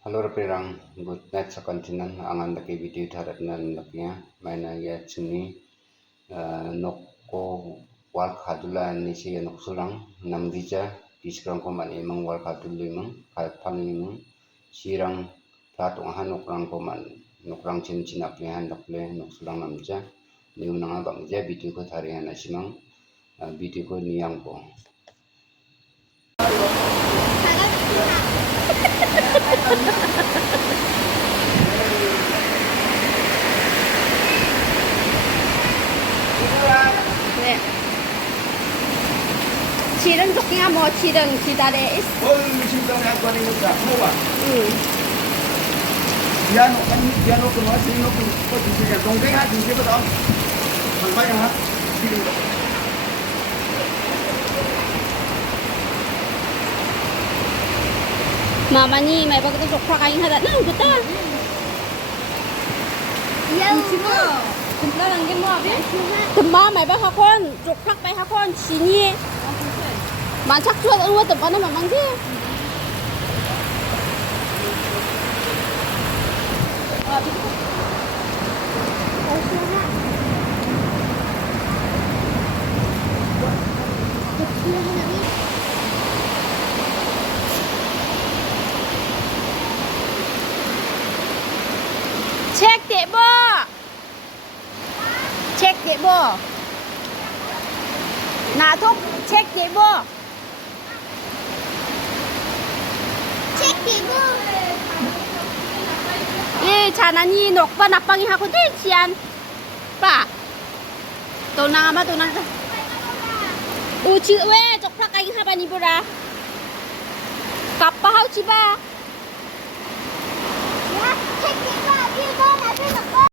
Halo perang good night sa kontinan ang andaki video tharat nan laknya maina ya chini nokko wal khadula ni si noksulrang namdija tiskrang ko man imang wal khadul imang khalphang imang sirang ka.pengachi nokrang ko man nokrang chin chin apli han dakle noksulrang namja niunanga bangja video ko tharihan asimang video ko niyang po 네. 지름 조끼가 뭐 지름 기다려 있어. simple na ako ni mo sa mo ba? 응. Yan o kuno sino ko ko sige dongkeng ha sige ba daw? Malbay ha. Sige. 마마니 말박도 족파가 인하다. 응, 좋다. 금방 게 뭐야? 금방 말박 학원 족팍 배 학원 진이. 만착 주어 응원 또 빠는 만만지. Check để bơ. Check để bơ. Nà thúc check để bơ. Check để bơ. 예, 자나니 녹바 나빵이 하고 대치안. 빠. 또 나가마 또 나가. 우치 왜 쪽팍 가잉 하바니 보라. 갑바 하우치 봐. 야, check để bơ. đi con là